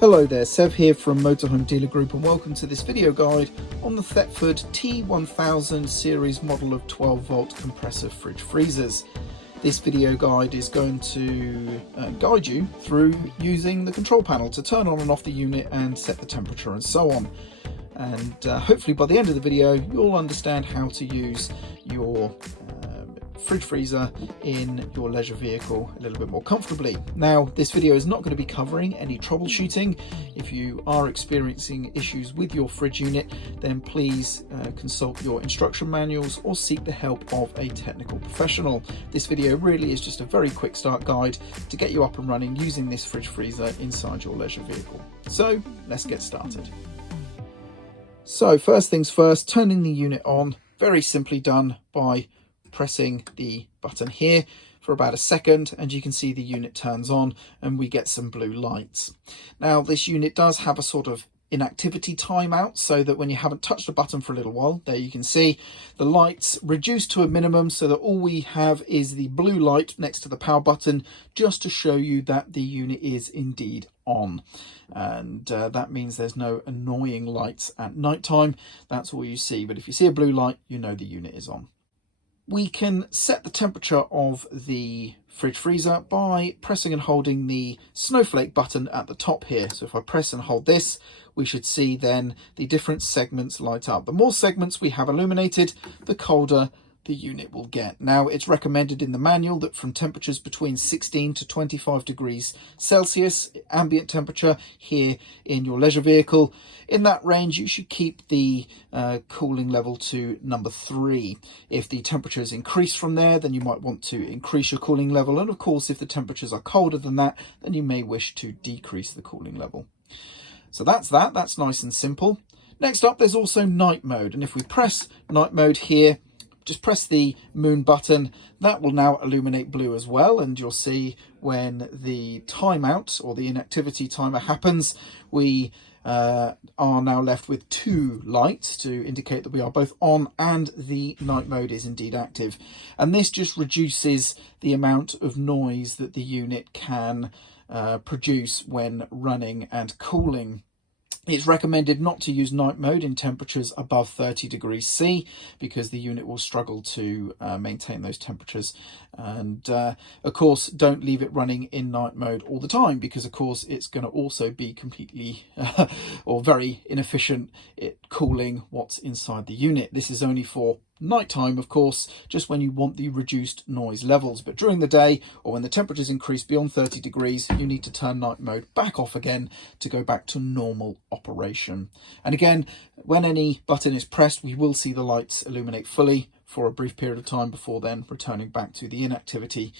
Hello there, Sev here from Motorhome Dealer Group, and welcome to this video guide on the Thetford T1000 series model of 12 volt compressor fridge freezers. This video guide is going to guide you through using the control panel to turn on and off the unit and set the temperature and so on. And hopefully by the end of the video you'll understand how to use your fridge freezer in your leisure vehicle a little bit more comfortably. Now, this video is not going to be covering any troubleshooting. If you are experiencing issues with your fridge unit, then please consult your instruction manuals or seek the help of a technical professional. This video really is just a very quick start guide to get you up and running using this fridge freezer inside your leisure vehicle. So let's get started. So first things first, turning the unit on, very simply done by pressing the button here for about a second, and you can see the unit turns on and we get some blue lights. Now this unit does have a sort of inactivity timeout, so that when you haven't touched the button for a little while, there you can see the lights reduced to a minimum, so that all we have is the blue light next to the power button, just to show you that the unit is indeed on. And that means there's no annoying lights at night time. That's all you see, but if you see a blue light, you know the unit is on. We can set the temperature of the fridge freezer by pressing and holding the snowflake button at the top here. So if I press and hold this, we should see then the different segments light up. The more segments we have illuminated, the colder the unit will get. Now, it's recommended in the manual that from temperatures between 16 to 25 degrees Celsius, ambient temperature here in your leisure vehicle, in that range you should keep the cooling level to number 3. If the temperatures increase from there, then you might want to increase your cooling level, and of course if the temperatures are colder than that, then you may wish to decrease the cooling level. So that's nice and simple. Next up, there's also night mode, and if we press night mode here, just press the moon button, that will now illuminate blue as well, and you'll see when the timeout or the inactivity timer happens, we are now left with 2 lights to indicate that we are both on and the night mode is indeed active. And this just reduces the amount of noise that the unit can produce when running and cooling. It's recommended not to use night mode in temperatures above 30 degrees C, because the unit will struggle to maintain those temperatures. And of course, don't leave it running in night mode all the time, because of course it's going to also be completely or very inefficient at cooling what's inside the unit. This is only for nighttime, of course, just when you want the reduced noise levels, but during the day or when the temperatures increase beyond 30 degrees, you need to turn night mode back off again to go back to normal operation. And again, when any button is pressed, we will see the lights illuminate fully for a brief period of time before then returning back to the inactivity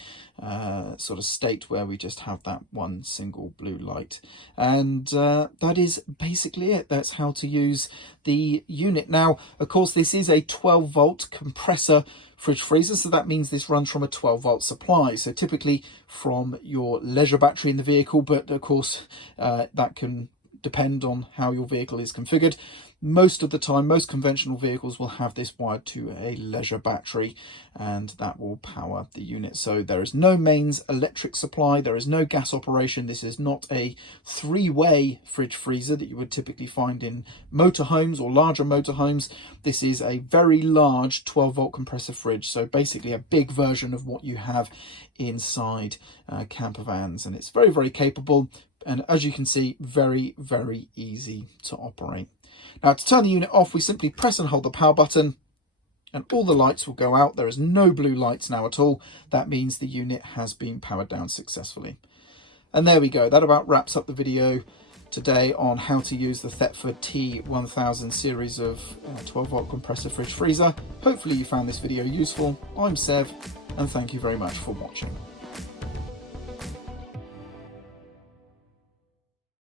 sort of state where we just have that one single blue light. And that is basically it. That's how to use the unit. Now, of course, this is a 12 volt compressor fridge freezer, so that means this runs from a 12 volt supply, so typically from your leisure battery in the vehicle, but of course that can depend on how your vehicle is configured. Most of the time, most conventional vehicles will have this wired to a leisure battery, and that will power the unit. So there is no mains electric supply, there is no gas operation. This is not a 3-way fridge freezer that you would typically find in motorhomes or larger motorhomes. This is a very large 12 volt compressor fridge, so basically a big version of what you have inside camper vans, and it's very, very capable, and as you can see, very, very easy to operate. Now, to turn the unit off, we simply press and hold the power button and all the lights will go out. There is no blue lights now at all. That means the unit has been powered down successfully. And there we go. That about wraps up the video today on how to use the Thetford T1000 series of 12 volt compressor fridge freezer. Hopefully you found this video useful. I'm Sev, and thank you very much for watching.